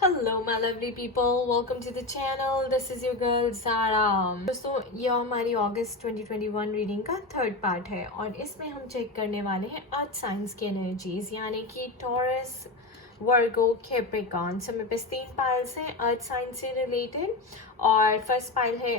Hello my lovely people, welcome to the channel. This is your girl Zara. दोस्तों ये हमारी अगस्त 2021 reading का third part है और इसमें हम चेक करने वाले हैं अर्थ साइंस की एनर्जीज यानी कि टॉरस, वर्गो, कैप्रिकॉर्न। सो मेरे पास 3 पाइल्स हैं अर्थ साइंस से रिलेटेड और फर्स्ट पाइल है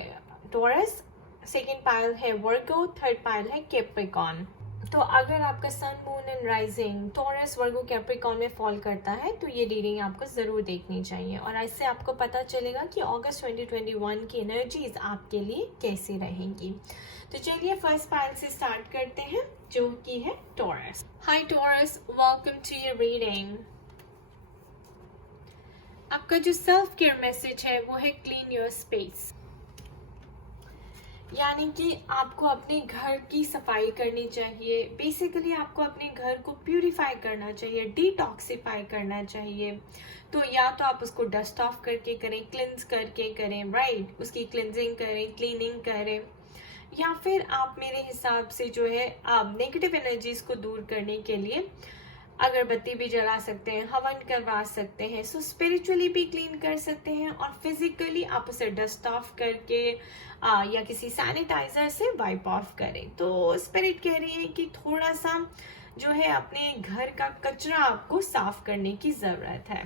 टॉरस, सेकेंड पाइल है वर्गो, थर्ड पाइल है कैप्रिकॉर्न। तो अगर आपका sun, moon and rising Taurus, Virgo, Capricorn में फॉल करता है तो ये रीडिंग आपको ज़रूर देखनी चाहिए और इससे आपको पता चलेगा कि अगस्त 2021 की एनर्जीज आपके लिए कैसी रहेंगी। तो चलिए फर्स्ट पाइल से स्टार्ट करते हैं जो कि है Taurus. Hi Taurus, welcome to your reading. आपका जो सेल्फ केयर मैसेज है वो है क्लीन योर स्पेस, यानी कि आपको अपने घर की सफाई करनी चाहिए। बेसिकली आपको अपने घर को प्यूरिफाई करना चाहिए, डिटॉक्सिफाई करना चाहिए। तो या तो आप उसको डस्ट ऑफ करके करें, क्लिंस करके करें, राइट, उसकी क्लिनजिंग करें, क्लीनिंग करें, या फिर आप मेरे हिसाब से जो है आप नेगेटिव एनर्जीज को दूर करने के लिए अगरबत्ती भी जला सकते हैं, हवन करवा सकते हैं। सो स्पिरिचुअली भी क्लीन कर सकते हैं और फिजिकली आप उसे डस्ट ऑफ करके या किसी सैनिटाइजर से वाइप ऑफ करें। तो स्पिरिट कह रही है कि थोड़ा सा जो है अपने घर का कचरा आपको साफ करने की जरूरत है,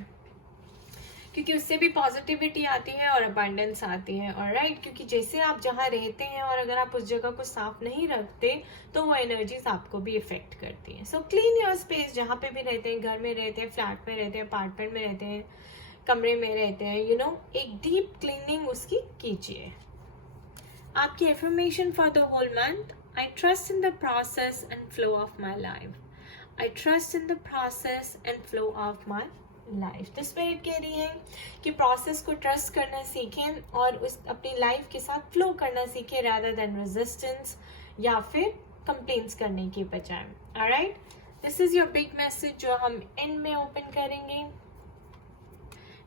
क्योंकि उससे भी पॉजिटिविटी आती है और अबंडेंस आती है। और राइट, क्योंकि जैसे आप जहाँ रहते हैं और अगर आप उस जगह को साफ नहीं रखते तो वो एनर्जीज आपको भी इफेक्ट करती हैं। सो क्लीन योर स्पेस, जहाँ पे भी रहते हैं, घर में रहते हैं, फ्लैट में रहते हैं, अपार्टमेंट में रहते हैं, कमरे में रहते हैं, एक डीप क्लीनिंग उसकी कीजिए। आपकी affirmation for the whole month, I trust in the process and flow of my life. I trust in the process and flow of my life. तो स्पिरिट कह रही है कि प्रोसेस को ट्रस्ट करना सीखें और उस अपनी लाइफ के साथ फ्लो करना सीखें रादर देन रेजिस्टेंस या फिर कंप्लेंट्स करने की बजाय। Alright, this is your big message जो हम एंड में ओपन करेंगे।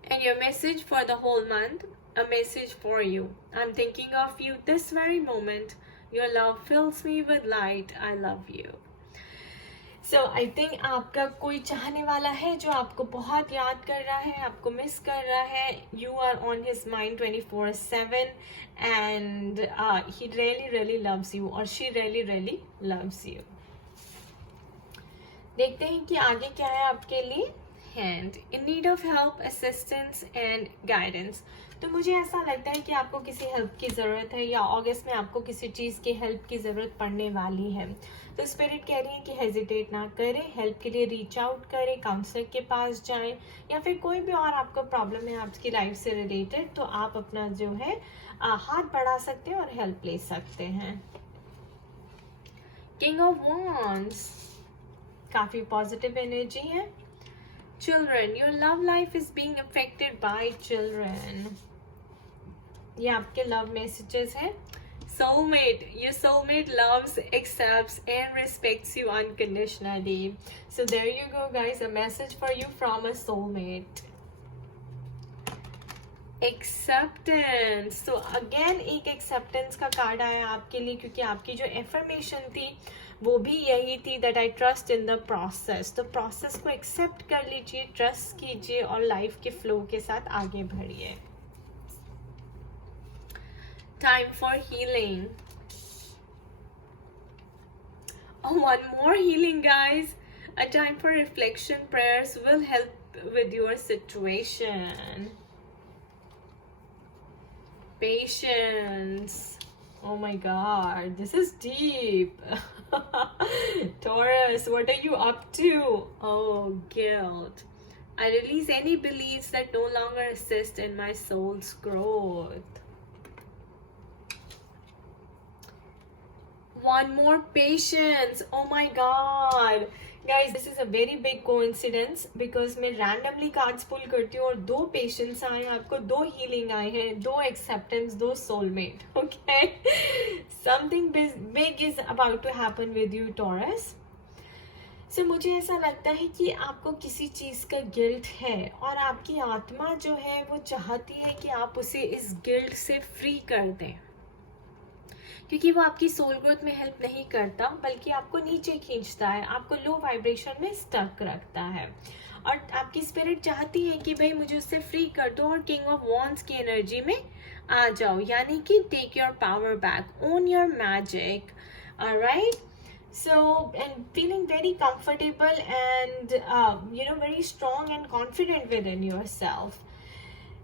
And your message for the whole month, a message for you. I'm thinking of you this very moment. Your love fills me with light. I love you. So I think आपका कोई चाहने वाला है जो आपको बहुत याद कर रहा है, आपको मिस कर रहा है। You are on his mind 24/7 and he really loves you और she really loves you. देखते हैं कि आगे क्या है आपके लिए। Hand in need of help, assistance and guidance. तो मुझे ऐसा लगता है कि आपको किसी हेल्प की ज़रूरत है या अगस्त में आपको किसी चीज़ की हेल्प की ज़रूरत पड़ने वाली है। तो स्पिरिट कह रही है कि हेजिटेट ना करें, हेल्प के लिए रीच आउट करें, काउंसलर के पास जाएं या फिर कोई भी और आपको प्रॉब्लम है आपकी लाइफ से रिलेटेड तो आप अपना जो है हाथ बढ़ा सकते हैं और हेल्प ले सकते हैं। किंग ऑफ वॉन्ड्स, काफ़ी पॉजिटिव एनर्जी है। Children, your love life is being affected by children. ये आपके love messages हैं। Soulmate, your soulmate loves, accepts and respects you unconditionally. So there you go guys, a message for you from a soulmate. Acceptance, तो again एक acceptance का card आया आपके लिए, क्योंकि आपकी जो एफर्मेशन थी वो भी यही थी that I trust in the process. तो प्रोसेस को एक्सेप्ट कर लीजिए, ट्रस्ट कीजिए और लाइफ के फ्लो के साथ आगे बढ़िए। Time for healing, one more healing guys. A time for reflection, prayers will help with your situation. Patience. Oh my god, this is deep. Taurus, what are you up to? Oh, guilt. I release any beliefs that no longer assist in my soul's growth. One more, patience. Oh my god. Guys, this is a very big coincidence because मैं randomly cards pull करती हूँ और 2 patience आए हैं आपको, 2 healing आए हैं, 2 acceptance, 2 soulmate. Okay, something big is about to happen with you, Taurus. So मुझे ऐसा लगता है कि आपको किसी चीज़ का गिल्ट है और आपकी आत्मा जो है वो चाहती है कि आप उसे इस गिल्ट से फ्री कर दें। क्योंकि वो आपकी सोल ग्रोथ में हेल्प नहीं करता, बल्कि आपको नीचे खींचता है, आपको लो वाइब्रेशन में स्टक रखता है। और आपकी स्पिरिट चाहती है कि भाई मुझे उससे फ्री कर दो और किंग ऑफ वॉन्ड्स की एनर्जी में आ जाओ, यानी कि take your power back, own your magic, alright. So, and feeling very comfortable and very strong and confident within yourself.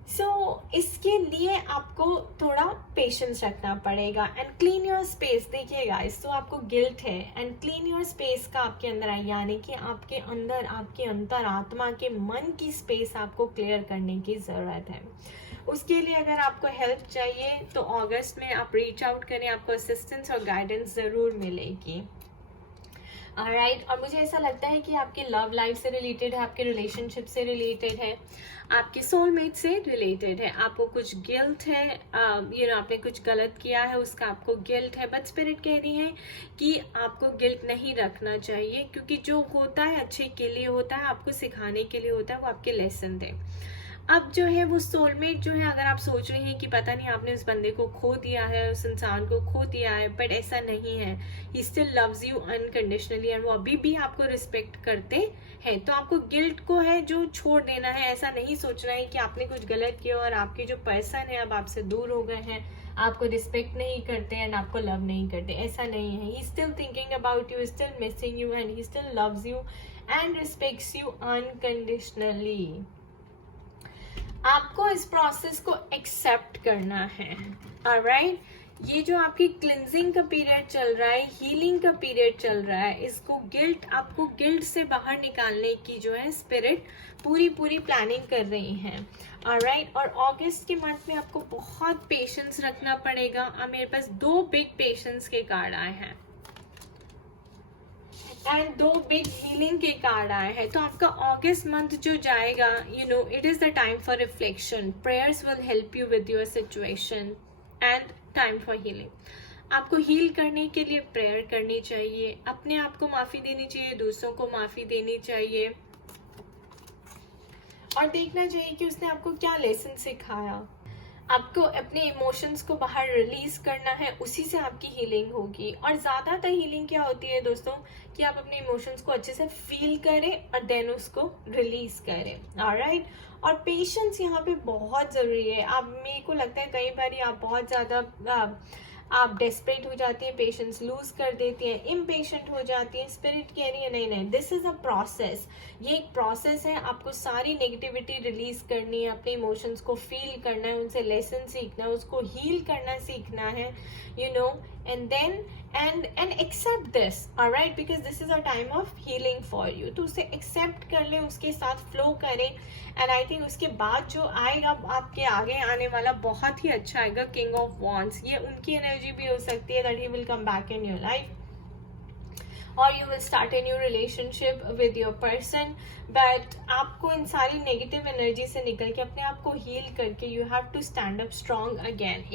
So, इसके लिए आपको थोड़ा पेशेंस रखना पड़ेगा। And clean your space. देखिए गाइस, तो आपको गिल्ट है एंड क्लीन योर स्पेस का आपके अंदर है, यानी कि आपके अंदर, आपके अंतर आत्मा के मन की स्पेस आपको क्लियर करने की ज़रूरत है। उसके लिए अगर आपको हेल्प चाहिए तो अगस्त में आप रीच आउट करें, आपको असिस्टेंस और गाइडेंस ज़रूर मिलेगी। ऑलराइट, और मुझे ऐसा लगता है कि आपके लव लाइफ से रिलेटेड है, आपके रिलेशनशिप से रिलेटेड है, आपके सोलमेट से रिलेटेड है। आपको कुछ गिल्ट है, आपने कुछ गलत किया है, उसका आपको गिल्ट है, बट स्पिरिट कह रही है कि आपको गिल्ट नहीं रखना चाहिए, क्योंकि जो होता है अच्छे के लिए होता है, आपको सिखाने के लिए होता है, वो आपके लेसन थे। अब जो है वो सोलमेट जो है, अगर आप सोच रहे हैं कि पता नहीं आपने उस बंदे को खो दिया है, उस इंसान को खो दिया है, बट ऐसा नहीं है। He still loves you unconditionally and वो अभी भी आपको रिस्पेक्ट करते हैं। तो आपको गिल्ट को है जो छोड़ देना है। ऐसा नहीं सोचना है कि आपने कुछ गलत किया और आपके जो पर्सन है अब आपसे दूर हो गए हैं, आपको रिस्पेक्ट नहीं करते एंड आपको लव नहीं करते। ऐसा नहीं है। He still thinking about you, still missing you and he still loves you and respects you unconditionally. आपको इस प्रोसेस को एक्सेप्ट करना है, ऑलराइट। ये जो आपकी क्लिंजिंग का पीरियड चल रहा है, हीलिंग का पीरियड चल रहा है, इसको आपको गिल्ट से बाहर निकालने की जो है स्पिरिट पूरी प्लानिंग कर रही हैं, ऑलराइट। और अगस्त के मंथ में आपको बहुत पेशेंस रखना पड़ेगा। अब मेरे पास 2 बिग पेशेंस के कार्ड आए हैं एंड 2 बिग हीलिंग के कार्ड आए हैं। तो आपका अगस्त मंथ जो जाएगा, it is the time for reflection, prayers will help you with your situation and time for healing. आपको हील करने के लिए प्रेयर करनी चाहिए, अपने आप को माफी देनी चाहिए, दूसरों को माफी देनी चाहिए, और देखना चाहिए कि उसने आपको क्या लेसन सिखाया। आपको अपने इमोशंस को बाहर रिलीज करना है, उसी से आपकी हीलिंग होगी। और ज्यादातर हीलिंग क्या होती है दोस्तों, कि आप अपने इमोशंस को अच्छे से फील करें और देन उसको रिलीज करें, ऑलराइट। और पेशेंस यहाँ पे बहुत जरूरी है। आप, मेरे को लगता है कई बार आप बहुत ज्यादा आप डेस्परेट हो जाती है, पेशेंस लूज कर देती है, इम्पेशेंट हो जाती है। स्पिरिट कह रही है नहीं, दिस इज अ प्रोसेस। ये एक प्रोसेस है। आपको सारी नेगेटिविटी रिलीज करनी है, अपने इमोशंस को फील करना है, उनसे लेसन सीखना है, उसको हील करना सीखना है, and then and accept this, alright, because this is a time of healing for you। तो उसे accept कर ले, उसके साथ flow करें, and I think उसके बाद जो आएगा आपके आगे आने वाला बहुत ही अच्छा आएगा। किंग ऑफ वॉन्ड्स, ये उनकी एनर्जी भी हो सकती है, that he will come back in your life, or you will start a new relationship with your person। but आपको इन सारी नेगेटिव एनर्जी से निकल के अपने आप को हील करके you have to stand up strong again।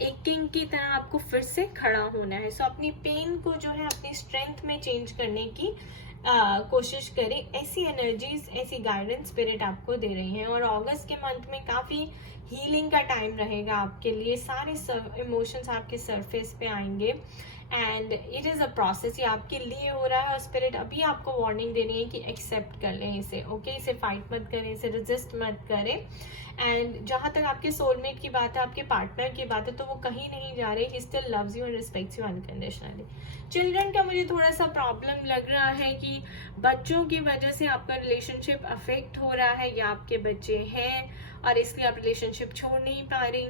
एक किंग की तरह आपको फिर से खड़ा होना है। सो अपनी पेन को जो है अपनी स्ट्रेंथ में चेंज करने की कोशिश करें। ऐसी एनर्जीज, ऐसी गाइडेंस स्पिरिट आपको दे रही हैं। और अगस्त के मंथ में काफ़ी हीलिंग का टाइम रहेगा आपके लिए। सारे इमोशंस आपके सरफेस पे आएंगे and it is a process. ये आपके लिए हो रहा है और स्पिरिट अभी आपको वार्निंग दे रही है कि एक्सेप्ट कर लें इसे, ओके। इसे फाइट मत करें, इसे रेजिस्ट मत करें। एंड जहाँ तक आपके सोलमेट की बात है, आपके पार्टनर की बात है, तो वो कहीं नहीं जा रहे। He still loves you and respects you unconditionally. Children का मुझे थोड़ा सा प्रॉब्लम लग रहा है कि बच्चों की वजह से आपका रिलेशनशिप अफेक्ट हो रहा है, या आपके बच्चे हैं और इसलिए आप रिलेशनशिप छोड़ नहीं पा रही,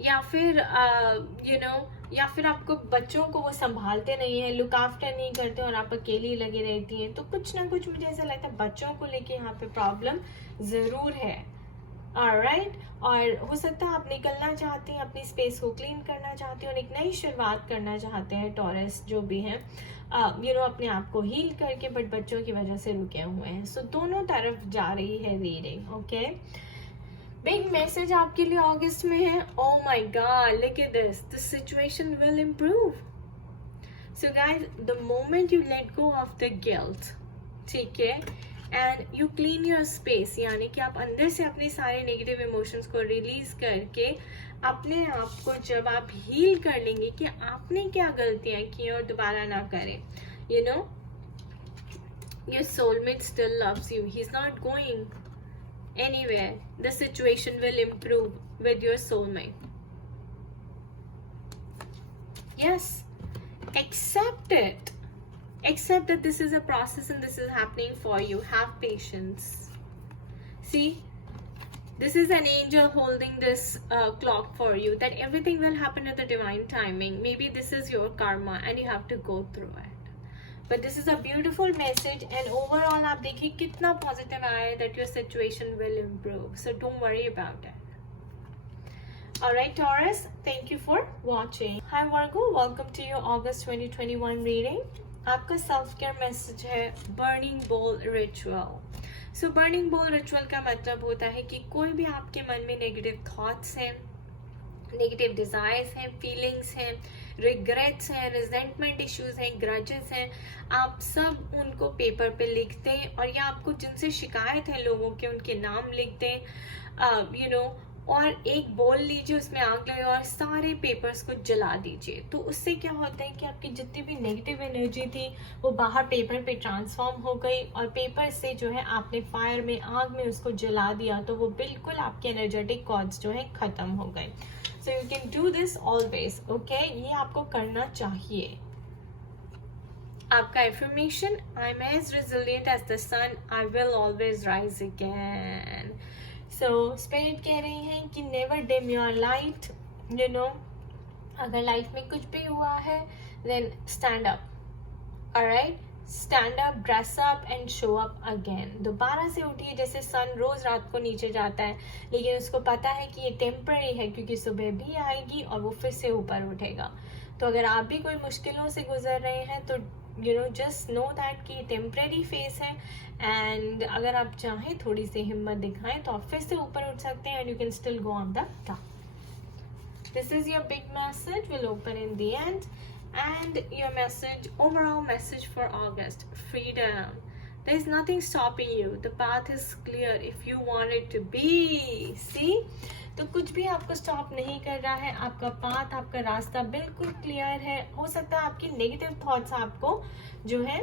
या फिर या फिर आपको बच्चों को वो संभालते नहीं है, लुक आफ्टर नहीं करते और आप अकेली लगी रहती हैं। तो कुछ ना कुछ मुझे ऐसा लगता है बच्चों को लेके यहाँ पे प्रॉब्लम ज़रूर है, ऑलराइट। और हो सकता है आप निकलना चाहते हैं, अपनी स्पेस को क्लीन करना चाहते हैं और एक नई शुरुआत करना चाहते हैं, टॉरस जो भी हैं, अपने आप को हील करके, बट बच्चों की वजह से रुके हुए हैं। सो दोनों तरफ जा रही है रीडिंग, ओके। बिग मैसेज आपके लिए अगस्त में है। Oh my God, look at this, the situation will improve. So guys, the moment you let go of the guilt, ठीक है, and you clean your space, यानी कि आप अंदर से अपने सारे नेगेटिव इमोशंस को रिलीज करके अपने आप को जब आप हील कर लेंगे कि आपने क्या गलतियां की और दोबारा ना करें, you know, your soulmate still loves you, he is not going anywhere. The situation will improve with your soulmate. Yes, accept it. Accept that this is a process and this is happening for you. Have patience. See, this is an angel holding this clock for you, that everything will happen at the divine timing. Maybe this is your karma and you have to go through it. But this is a beautiful message, and overall आप देखिए कितना positive आया है that your situation will improve. So don't worry about it. Alright Taurus, thank you for watching. Hi Virgo, welcome to your August 2021 reading. आपका self care message है burning bowl ritual. So burning bowl ritual का मतलब होता है कि कोई भी आपके मन में negative thoughts हैं, नेगेटिव डिजायर्स हैं, फीलिंग्स हैं, रिग्रेट्स हैं, रिजेंटमेंट इश्यूज हैं, ग्रजेस हैं, आप सब उनको पेपर पे लिख दें, और या आपको जिनसे शिकायत है लोगों के उनके नाम लिख दें, यू नो, और एक बोल लीजिए, उसमें आग लगाए और सारे पेपर्स को जला दीजिए. तो उससे क्या होता है कि आपकी जितनी भी नेगेटिव एनर्जी थी वो बाहर पेपर पे ट्रांसफॉर्म हो गई, और पेपर से जो है आपने फायर में, आग में उसको जला दिया, तो वो बिल्कुल आपके एनर्जेटिक कॉर्ड्स जो है खत्म हो गए. So you can do this always, okay, ये आपको करना चाहिए. आपका affirmation, I am as resilient as the sun, I will always rise again. So spirit कह रही हैं कि never dim your light, you know, अगर लाइफ में कुछ भी हुआ है then stand up, alright, stand up, dress up and show up again. दोबारा से उठिए. जैसे सन रोज रात को नीचे जाता है, लेकिन उसको पता है कि ये टेम्पररी है, क्योंकि सुबह भी आएगी और वो फिर से ऊपर उठेगा. तो अगर आप भी कोई मुश्किलों से गुजर रहे हैं तो you know just know that कि टेम्पररी फेस है, एंड अगर आप चाहें थोड़ी सी हिम्मत दिखाएं तो आप फिर से ऊपर उठ सकते हैं, and you can still go on the top. This is your big message, will open in the end. And your message, overall message for August, freedom. There is nothing stopping you. The path is clear if you want it to be. See? तो कुछ भी आपको stop नहीं कर रहा है. आपका path, आपका रास्ता बिल्कुल क्लियर है. हो सकता है आपकी नेगेटिव थॉट्स आपको जो है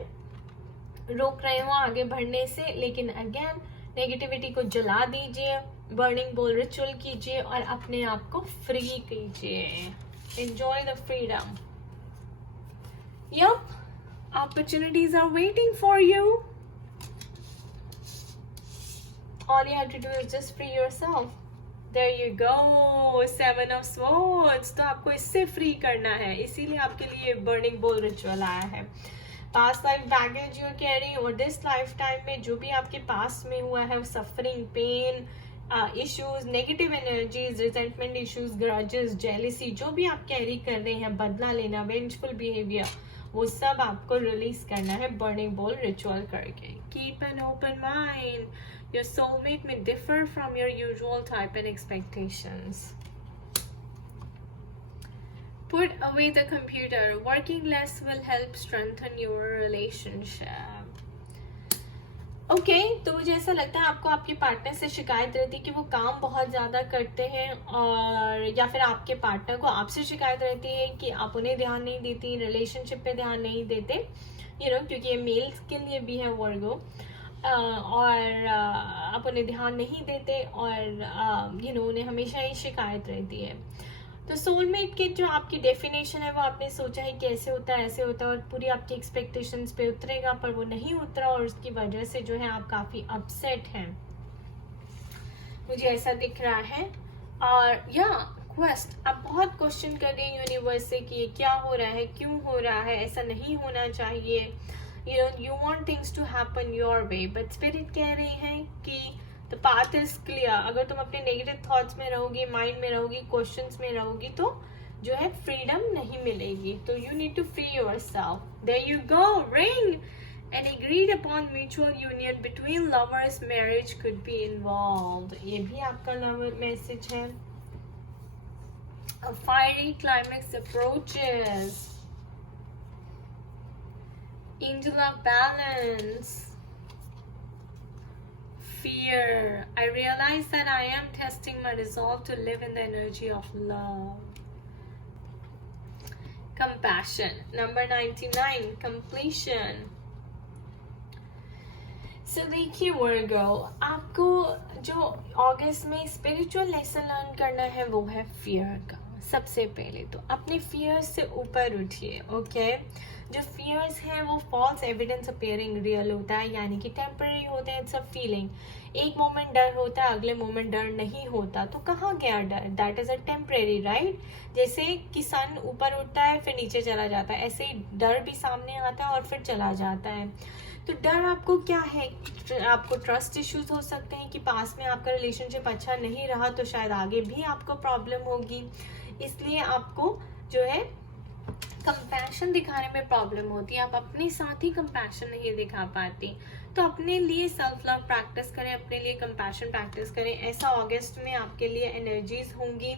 रोक रहे हो आगे बढ़ने से, लेकिन अगेन नेगेटिविटी को जला दीजिए, बर्निंग बोल रिचुअल कीजिए और अपने आप को फ्री कीजिए. Enjoy the freedom. Yup, opportunities are waiting for you. All you have to do is just free yourself. There you go, 7 of Swords. तो आपको इससे फ्री करना है, इसीलिए आपके लिए बर्निंग बोल रिचुअल आया है. Past life baggage you carry, और दिस लाइफ टाइम में जो भी आपके पास्ट में हुआ है, suffering, pain, issues, negative energies, resentment issues, grudges, jealousy, जो भी आप कैरी कर रहे हैं, बदला लेना, वेंजफुल बिहेवियर, वो सब आपको रिलीज करना है बर्निंग बोल रिचुअल करके. Keep an open mind. Your soulmate may differ from your usual type and expectations. Put away the computer. Working less will help strengthen your relationship. Okay, तो मुझे ऐसा लगता है आपको आपके पार्टनर से शिकायत रहती है कि वो काम बहुत ज़्यादा करते हैं, और या फिर आपके पार्टनर को आपसे शिकायत रहती है कि आप उन्हें ध्यान नहीं देती, रिलेशनशिप पे ध्यान नहीं देते, यू नो, क्योंकि ये मेल्स के लिए भी है वर्गो, और आप उन्हें ध्यान नहीं देते, और यू नो उन्हें हमेशा ही शिकायत रहती है. तो सोलमेट की जो आपकी डेफिनेशन है वो आपने सोचा है कि ऐसे होता है, ऐसे होता है, और पूरी आपकी एक्सपेक्टेशंस पे उतरेगा, पर वो नहीं उतरा, और उसकी वजह से जो है आप काफ़ी अपसेट हैं, मुझे ऐसा दिख रहा है. और या क्वेस्ट, आप बहुत क्वेश्चन कर रहे हैं यूनिवर्स से कि ये क्या हो रहा है, क्यों हो रहा है, ऐसा नहीं होना चाहिए, you know, you want things to happen your way, but spirit कह रही हैं कि द पाथ इज क्लियर. अगर तुम अपने नेगेटिव थॉट्स में रहोगी, माइंड में रहोगी, क्वेश्चंस में रहोगी, तो जो है फ्रीडम नहीं मिलेगी. तो you need to free yourself. There you go, ring. An agreed upon mutual union between lovers, marriage could be involved. ये भी आपका लवर मैसेज है. A fiery climax approaches. Angel of balance. fear. I realize that I am testing my resolve to live in the energy of love. Compassion. Number 99, completion. So देखिए वर्गो, आपको जो अगस्त में spiritual lesson learn करना है वो है fear का। सबसे पहले तो अपने फियर्स से ऊपर उठिए, ओके। जो फियर्स हैं वो फॉल्स एविडेंस अपीयरिंग रियल होता है, यानी कि टेम्पररी होता है। It's a feeling. एक मोमेंट डर होता है, अगले मोमेंट डर नहीं होता, तो कहाँ गया डर? That is a temporary, right. जैसे कि सन ऊपर उठता है फिर नीचे चला जाता है, ऐसे ही डर भी सामने आता है और फिर चला जाता है। तो डर आपको क्या है? आपको ट्रस्ट इश्यूज हो सकते हैं कि पास में आपका रिलेशनशिप अच्छा नहीं रहा तो शायद आगे भी आपको प्रॉब्लम होगी, इसलिए आपको जो है कंपैशन दिखाने में प्रॉब्लम होती है। आप अपने साथ ही कंपैशन नहीं दिखा पाती, तो अपने लिए सेल्फ लव प्रैक्टिस करें, अपने लिए कंपैशन प्रैक्टिस करें। ऐसा अगस्त में आपके लिए एनर्जीज होंगी,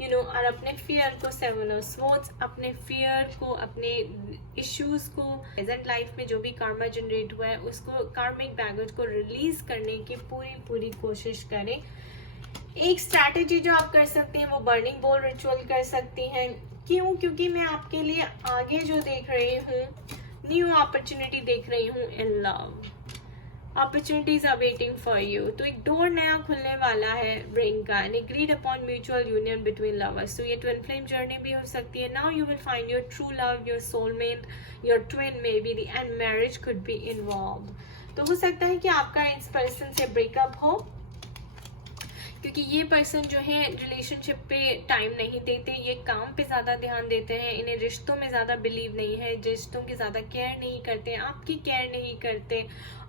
यू नो। और अपने फियर को, 7 ऑफ स्वॉर्ड्स, अपने फियर को, अपने इश्यूज को, प्रेजेंट लाइफ में जो भी कर्मा जनरेट हुआ है उसको, कार्मिक बैगेज को रिलीज करने की पूरी कोशिश करें। एक स्ट्रैटेजी जो आप कर सकते हैं वो बर्निंग बोल रिचुअल कर सकती हैं। क्यों? क्योंकि मैं आपके लिए आगे जो देख रही हूँ, न्यू अपॉर्चुनिटी देख रही हूँ in love. Opportunities are waiting for you. तो एक डोर नया खुलने वाला है रिंग का, and agreed upon mutual union between lovers. तो ये ट्विन फ्लेम जर्नी भी हो सकती है। Now you will find your true love, your soulmate, your twin may be, and marriage could be involve. तो हो सकता है कि आपका इस पर्सन से ब्रेकअप हो, क्योंकि ये पर्सन जो है रिलेशनशिप पे टाइम नहीं देते, ये काम पे ज़्यादा ध्यान देते हैं, इन्हें रिश्तों में ज़्यादा बिलीव नहीं है, रिश्तों की ज़्यादा केयर नहीं करते, आपकी केयर नहीं करते,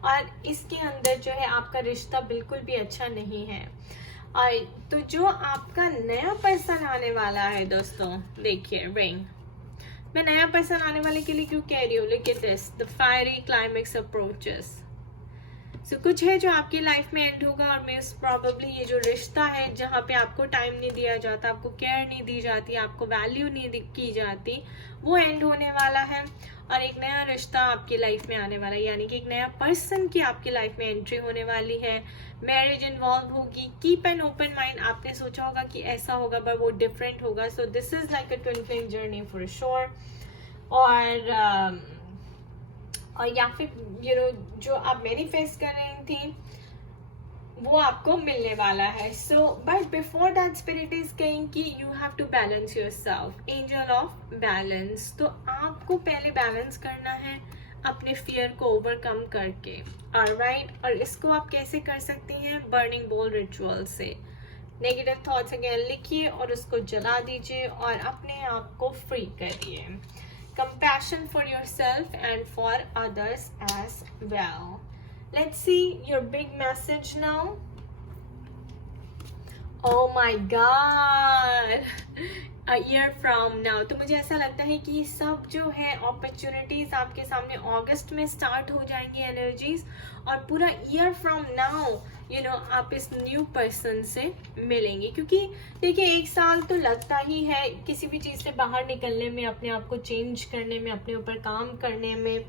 और इसके अंदर जो है आपका रिश्ता बिल्कुल भी अच्छा नहीं है। और तो जो आपका नया पर्सन आने वाला है दोस्तों, देखिए रिंग, मैं नया पर्सन आने वाले के लिए क्यों कह रही हूँ? Look at this, the fiery climax approaches. So, कुछ है जो आपकी लाइफ में एंड होगा, और मोस्ट प्रॉबेबली ये जो रिश्ता है जहाँ पे आपको टाइम नहीं दिया जाता, आपको केयर नहीं दी जाती, आपको वैल्यू नहीं की जाती, वो एंड होने वाला है, और एक नया रिश्ता आपकी लाइफ में आने वाला है, यानी कि एक नया पर्सन की आपकी लाइफ में एंट्री होने वाली है। मैरिज इन्वॉल्व होगी। Keep an open mind. आपने सोचा होगा कि ऐसा होगा बट वो डिफरेंट होगा। So this is like a twin flame journey for sure. और या फिर यू नो जो आप मैनिफेस्ट कर रही थी वो आपको मिलने वाला है। So but before that spirit is कहिंग कि you have to balance yourself, angel of balance. तो आपको पहले बैलेंस करना है अपने फियर को ओवरकम करके, ऑलराइट। और इसको आप कैसे कर सकते हैं? बर्निंग बोल रिचुअल से। नेगेटिव थॉट्स अगेन लिखिए और उसको जला दीजिए और अपने आप को फ्री करिए। Compassion for yourself and for others as well. Let's see your big message now. Oh my God! A year from now. तो मुझे ऐसा लगता है कि सब जो है अपॉर्चुनिटीज आपके सामने अगस्त में स्टार्ट हो जाएंगी, एनर्जीज, और पूरा year from now you know आप इस न्यू पर्सन से मिलेंगे। क्योंकि देखिए एक साल तो लगता ही है किसी भी चीज़ से बाहर निकलने में, अपने आप को चेंज करने में, अपने ऊपर काम करने में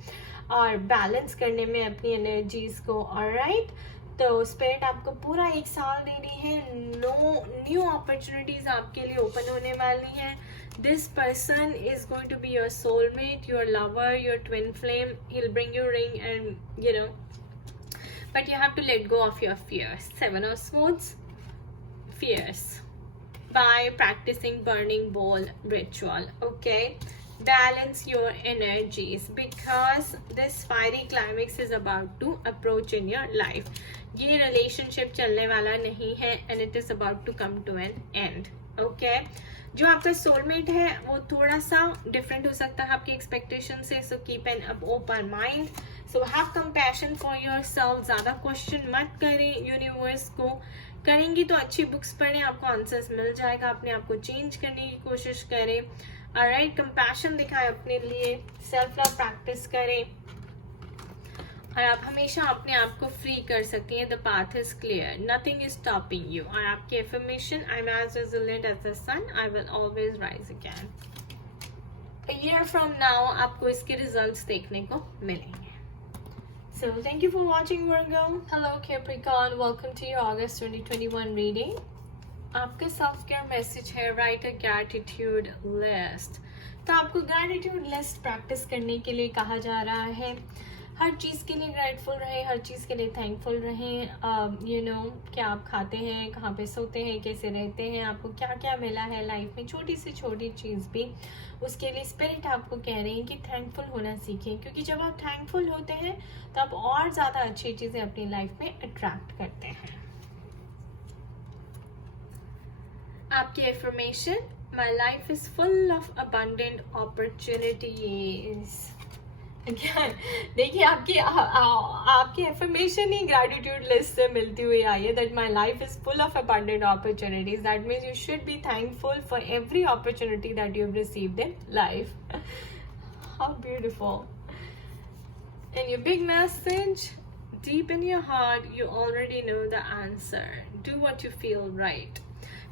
और बैलेंस करने में अपनी एनर्जीज को, ऑलराइट। तो स्पिरिट आपको पूरा एक साल दे रही है। न्यू अपॉर्चुनिटीज आपके लिए ओपन होने वाली हैं। This person is going to be your soulmate, your lover, your twin flame. He will bring you ring and you know but you have to let go of your fears. 7 of Swords, fears, by practicing burning bowl ritual. Okay, balance your energies because this fiery climax is about to approach in your life. ये relationship चलने वाला नहीं है and it is about to come to an end. Okay, जो आपका soulmate है वो थोड़ा सा डिफरेंट हो सकता है आपकी एक्सपेक्टेशन से। So keep an open mind, so have compassion for yourself. ज़्यादा क्वेश्चन मत करें यूनिवर्स को। करेंगी तो अच्छी बुक्स पढ़ें, आपको आंसर्स मिल जाएगा। अपने आप को चेंज करने की कोशिश करें, ऑलराइट। कंपैशन दिखाएं अपने लिए, सेल्फ लव प्रैक्टिस करें, और आप हमेशा अपने आप को फ्री कर सकती हैं। The path is clear, nothing is stopping you. और आपके affirmation, I am as resilient as the sun, I will always rise again. A year from now आपको इसके रिजल्ट्स देखने को मिलेंगे। So thank you for watching, Virgo. Hello Capricorn, welcome to your August 2021 reading. आपका self care message है, right अ gratitude list. तो आपको gratitude list practice करने के लिए कहा जा रहा है। हर चीज़ के लिए ग्रेटफुल रहें, हर चीज़ के लिए थैंकफुल रहें। यू नो, क्या आप खाते हैं, कहाँ पे सोते हैं, कैसे रहते हैं, आपको क्या क्या मिला है लाइफ में, छोटी से छोटी चीज़ भी, उसके लिए स्पिरिट आपको कह रहे हैं कि थैंकफुल होना सीखें। क्योंकि जब आप थैंकफुल होते हैं तो आप और ज़्यादा अच्छी चीज़ें अपनी लाइफ में अट्रैक्ट करते हैं। आपकी affirmation, my life is full of abundant opportunities. देखिए आपकी एफर्मेशन ही ग्रैटिट्यूड लिस्ट से मिलती हुई आई है, that my life is full of abundant opportunities. That means you should be thankful for every opportunity that you have received in life. How beautiful. And your big message, deep in your heart, you already know the answer. Do what you feel right.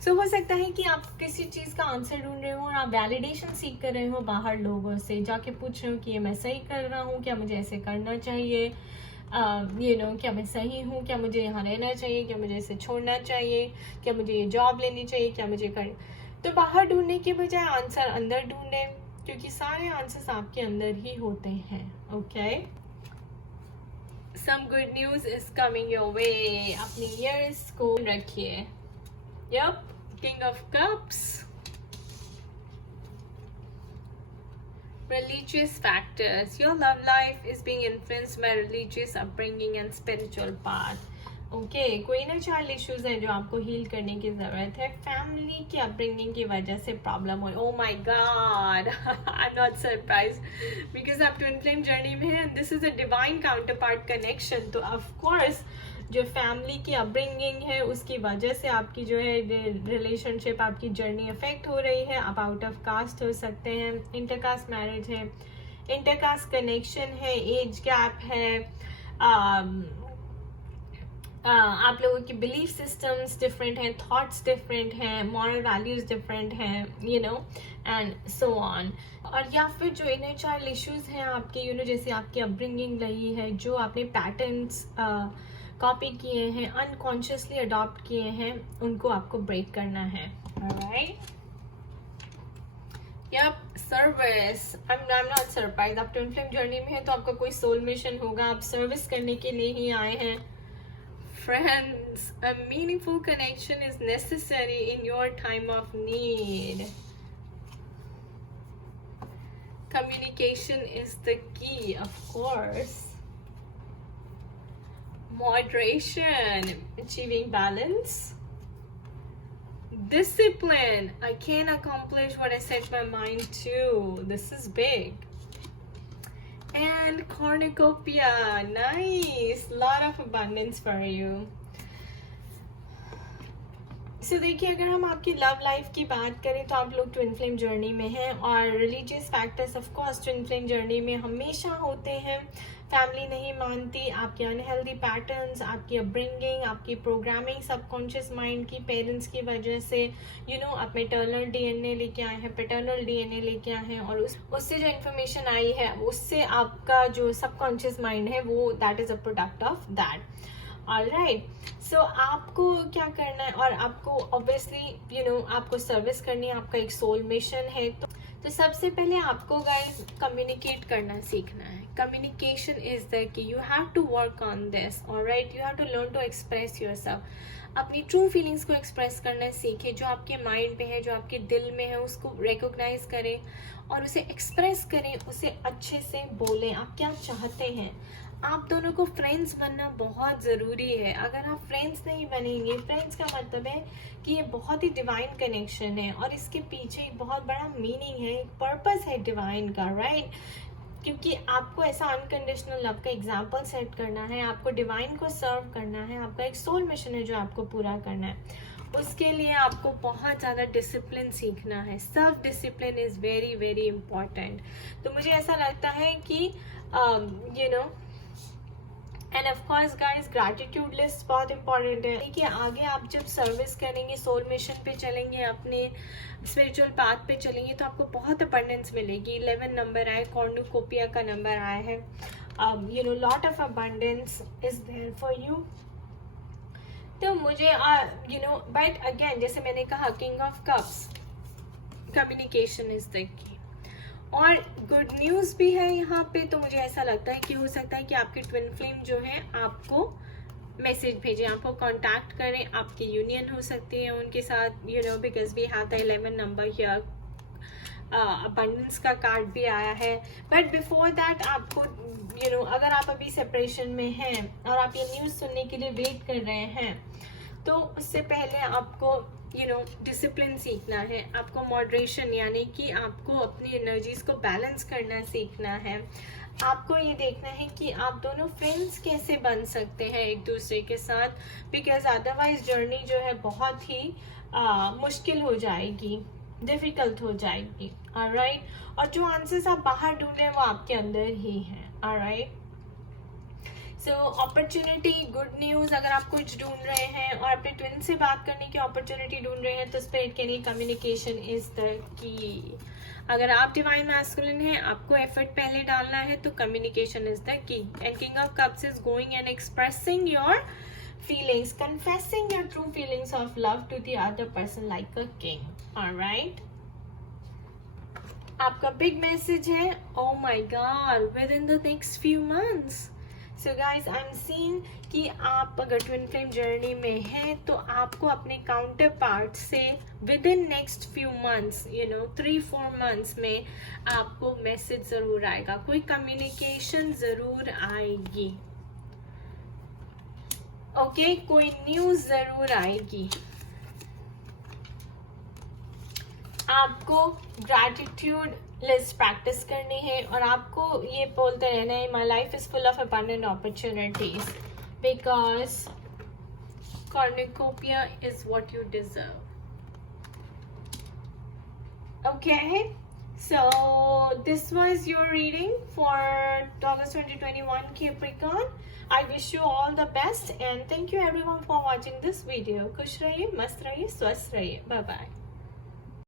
So हो सकता है कि आप किसी चीज़ का answer ढूंढ रहे हो और आप वैलिडेशन सीख कर रहे हो बाहर लोगों से, जाके पूछ रहे हो कि ये मैं सही कर रहा हूँ, क्या मुझे ऐसे करना चाहिए, यू नो, क्या मैं सही हूँ, क्या मुझे यहाँ रहना चाहिए, क्या मुझे इसे छोड़ना चाहिए, क्या मुझे ये जॉब लेनी चाहिए, क्या मुझे कर। तो बाहर ढूंढने के बजाय आंसर अंदर ढूंढें, क्योंकि सारे आंसर्स आपके अंदर ही होते हैं। Okay, some good news is coming your way. अपनी ईयर्स को रखिए। Yep, King of Cups. Religious factors. Your love life is being influenced by religious upbringing and spiritual path. Okay, कोई ना चाइल्ड इश्यूज हैं जो आपको हील करने की ज़रूरत है। फैमिली की अपब्रिंगिंग की वजह से प्रॉब्लम हो। Oh my God, I am not surprise, because आप ट्विन फ्लेम जर्नी में हैं, this is a divine counter part connection. तो ऑफ कोर्स जो फैमिली की अपब्रिंगिंग है उसकी वजह से आपकी जो है रिलेशनशिप, आपकी जर्नी अफेक्ट हो रही है। आप आउट ऑफ कास्ट हो सकते हैं, इंटरकास्ट मैरिज है, इंटरकास्ट कनेक्शन है, एज गैप है, आप लोगों की बिलीफ सिस्टम्स डिफरेंट हैं, थॉट्स डिफरेंट हैं, मॉरल वैल्यूज डिफरेंट हैं, you know, and so on. और या फिर जो इनर चाइल्ड इश्यूज हैं आपके, यू नो, जैसे आपकी अपब्रिंगिंग रही है, जो आपने पैटर्न्स कॉपी किए हैं, अनकॉन्शियसली अडॉप्ट किए हैं, उनको आपको ब्रेक करना है। Alright, yup, service. I am not surprise, आप ट्विन फ्लेम जर्नी में हैं तो आपका कोई सोल मिशन होगा, आप सर्विस करने के लिए ही आए हैं। Friends, a meaningful connection is necessary in your time of need. Communication is the key, of course. Moderation, achieving balance. Discipline, I can accomplish what I set my mind to. This is big. And cornucopia, nice, lot of abundance for you. So देखिए, अगर हम आपकी love life की बात करें तो आप लोग ट्विन फ्लेम जर्नी में हैं, और religious factors of course twin flame journey में हमेशा होते हैं। फैमिली नहीं मानती, आपके अनहेल्दी पैटर्न्स, आपकी अपब्रिंगिंग, आपकी प्रोग्रामिंग सबकॉन्शियस माइंड की, पेरेंट्स की वजह से, यू नो, आप मैटरनल डीएनए लेके आए हैं, पैटर्नल डीएनए लेके आए हैं, और उससे जो इन्फॉर्मेशन आई है उससे आपका जो सबकॉन्शियस माइंड है वो that is a product of that. Alright, so आपको क्या करना है, और आपको ऑब्वियसली, यू नो, आपको सर्विस करनी है, आपका एक सोल मिशन है। तो सबसे पहले आपको गाइस कम्युनिकेट करना सीखना है। Communication is the key, you have to work on this, alright, you have to learn to express yourself. अपनी ट्रू फीलिंग्स को एक्सप्रेस करना सीखें, जो आपके माइंड पे है, जो आपके दिल में है, उसको रिकॉग्नाइज करें और उसे एक्सप्रेस करें, उसे अच्छे से बोलें। आप क्या चाहते हैं। आप दोनों को फ्रेंड्स बनना बहुत ज़रूरी है। अगर आप फ्रेंड्स नहीं बनेंगे, फ्रेंड्स का मतलब है कि ये बहुत ही डिवाइन कनेक्शन है और इसके पीछे एक बहुत बड़ा मीनिंग है, एक पर्पस है डिवाइन का, राइट? क्योंकि आपको ऐसा अनकंडीशनल लव का एग्जाम्पल सेट करना है, आपको डिवाइन को सर्व करना है, आपका एक सोल मिशन है जो आपको पूरा करना है। उसके लिए आपको बहुत ज़्यादा डिसिप्लिन सीखना है। Self discipline is very very important. तो मुझे ऐसा लगता है कि you know, end of course guys, gratitude list बहुत इंपॉर्टेंट है। देखिए, आगे आप जब सर्विस करेंगे, सोल मिशन पे चलेंगे, अपने स्पिरिचुअल पाथ पे चलेंगे, तो आपको बहुत अबंडेंस मिलेगी। 11 नंबर आए, कॉर्नुकोपिया का नंबर आया है। Lot of abundance is there for you. तो मुझे बट अगेन जैसे मैंने कहा, king of cups, communication is the key. और गुड न्यूज़ भी है यहाँ पे. तो मुझे ऐसा लगता है कि हो सकता है कि आपकी ट्विन फ्लेम जो है आपको मैसेज भेजें, आपको कांटेक्ट करें, आपकी यूनियन हो सकती है उनके साथ, because we have the 11 number here. Abundance का कार्ड भी आया है. बट बिफोर दैट आपको अगर आप अभी सेपरेशन में हैं और आप ये न्यूज़ सुनने के लिए वेट कर रहे हैं, तो उससे पहले आपको डिसिप्लिन सीखना है. आपको मॉडरेशन यानी कि आपको अपनी एनर्जीज को बैलेंस करना सीखना है. आपको ये देखना है कि आप दोनों फ्रेंड्स कैसे बन सकते हैं एक दूसरे के साथ, बिकॉज अदरवाइज जर्नी जो है बहुत ही मुश्किल हो जाएगी, डिफिकल्ट हो जाएगी. ऑलराइट. और जो आंसर्स आप बाहर ढूंढ रहे हैं वो आपके अंदर ही हैं. Alright. So opportunity, good news. अगर आप कुछ ढूंढ रहे हैं और अपने ट्विन से बात करने की अपॉर्चुनिटी ढूंढ रहे हैं, तो स्पिरिट के लिए कम्युनिकेशन इज द की. अगर आप डिवाइन मैस्कुलिन हैं, आपको एफर्ट पहले डालना है, तो कम्युनिकेशन इज द की. And king of cups is going and expressing your feelings, confessing your true feelings of love to the other person like a king. Alright. आपका big message है, oh my god, within the next few months. So guys, I'm seeing कि आप अगर twin flame journey में हैं, तो आपको अपने काउंटर पार्ट से within next few months, 3-4 months में आपको मैसेज जरूर आएगा, कोई कम्युनिकेशन जरूर आएगी. ओके, कोई न्यूज़ ज़रूर आएगी. आपको ग्रैटिट्यूड लिस्ट प्रैक्टिस करनी है और आपको ये बोलते रहना है, my life is full of abundant opportunities because cornucopia is what you deserve. Okay, so this was your reading for August 2021 Capricorn. I wish you all the best and thank you everyone for watching this video. खुश रहिए, मस्त रहिए, स्वस्थ रहिए. Bye bye.